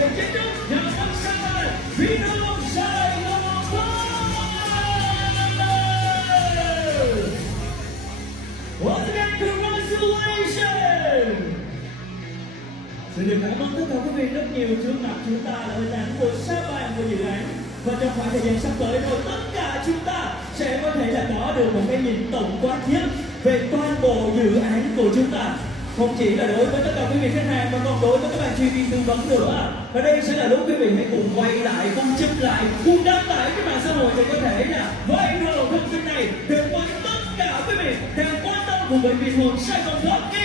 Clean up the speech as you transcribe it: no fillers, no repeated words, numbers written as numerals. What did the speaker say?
về chiến đấu nhà văn Sài Vinhome Sài Gòn. Once again, congratulations! Xin được cảm ơn tất cả quý vị rất nhiều. Trước mặt chúng ta là hình ảnh của sa bàn của dự án. Và trong khoảng thời gian sắp tới rồi, tất cả chúng ta sẽ có thể là có được một cái nhìn tổng quát nhất về toàn bộ dự án của chúng ta. Không chỉ là đối với tất cả quý vị khách hàng mà còn đối với các bạn chuyên viên tư vấn nữa. Và đây sẽ là lúc quý vị hãy cùng quay lại, cùng chụp lại, cùng đăng tải trên mạng xã hội để có thể là viral thông tin này đến với tất cả quý vị đang quan tâm cùng với Vinhome Sài Gòn Podcast.